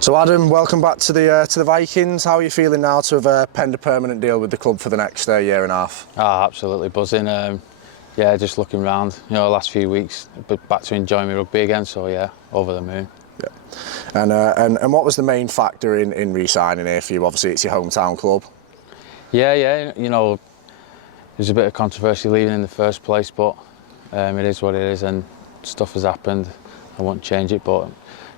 So Adam, welcome back to the Vikings. How are you feeling now to have penned a permanent deal with the club for the next year and a half? Absolutely buzzing. Yeah, just looking around. The last few weeks, but back to enjoying my rugby again. So yeah, over the moon. Yeah. And what was the main factor in re-signing here for you? Obviously, it's your hometown club. Yeah. There's a bit of controversy leaving in the first place, but it is what it is, and stuff has happened. I won't change it, but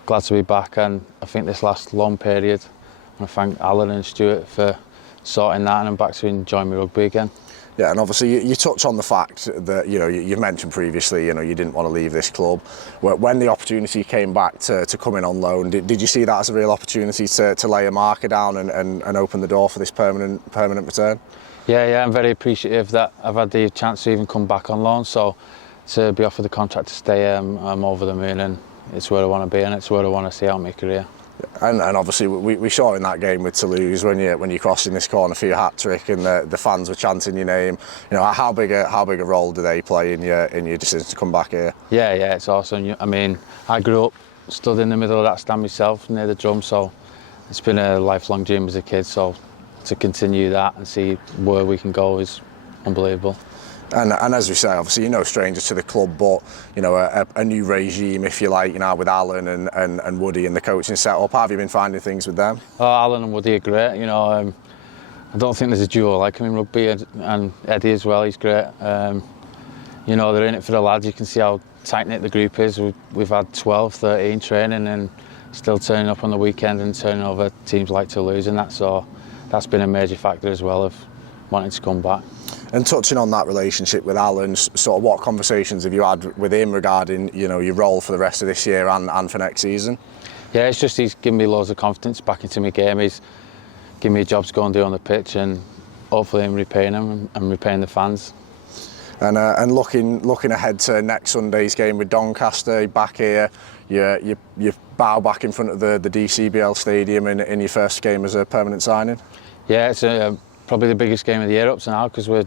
glad to be back. And I think this last long period, I want to thank Allan and Stuart for sorting that, and I'm back to enjoying my rugby again. Yeah, and obviously you touch on the fact that you mentioned previously you didn't want to leave this club. When the opportunity came back to come in on loan, did you see that as a real opportunity to lay a marker down and open the door for this permanent return? Yeah, I'm very appreciative that I've had the chance to even come back on loan. So to be offered the contract to stay, I'm over the moon, and it's where I want to be, and it's where I want to see out my career. And obviously we saw in that game with Toulouse when you're crossing this corner for your hat trick and the fans were chanting your name. How big a role do they play in your decision to come back here? Yeah, it's awesome. I mean, I grew up stood in the middle of that stand myself near the drum, so it's been a lifelong dream as a kid. So to continue that and see where we can go is unbelievable. And as we say, obviously you're no stranger to the club, but a new regime, if you like, with Allan and Woody and the coaching setup. How have you been finding things with them? Allan and Woody are great. I don't think there's a duo like him in rugby, and Eddie as well. He's great. They're in it for the lads. You can see how tight knit the group is. We've had 12, 13 training and still turning up on the weekend and turning over teams like Toulouse and that. So that's been a major factor as well of wanting to come back. And touching on that relationship with Allan, sort of what conversations have you had with him regarding your role for the rest of this year and for next season? Yeah, it's just he's given me loads of confidence back into my game. He's given me a job to go and do on the pitch, and hopefully I'm repaying him and repaying the fans. And looking ahead to next Sunday's game with Doncaster, back here, you bow back in front of the DCBL stadium in your first game as a permanent signing. Yeah, it's probably the biggest game of the year up to now, because I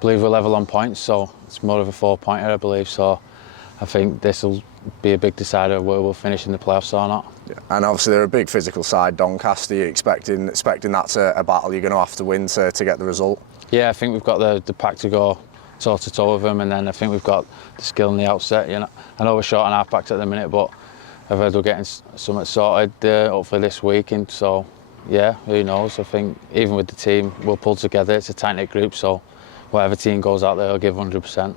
believe we're level on points, so it's more of a 4-pointer, I believe. So I think this will be a big decider of where we'll finish in the playoffs or not. Yeah. And obviously they're a big physical side, Doncaster. You're expecting that's a battle you're going to have to win to get the result? Yeah, I think we've got the pack to go toe-to-toe with them, and then I think we've got the skill in the outset. I know we're short on half-backs at the minute, but I've heard we're getting something sorted hopefully this week, and so yeah, who knows? I think even with the team, we'll pull together. It's a tight-knit group, so whatever team goes out there will give 100%.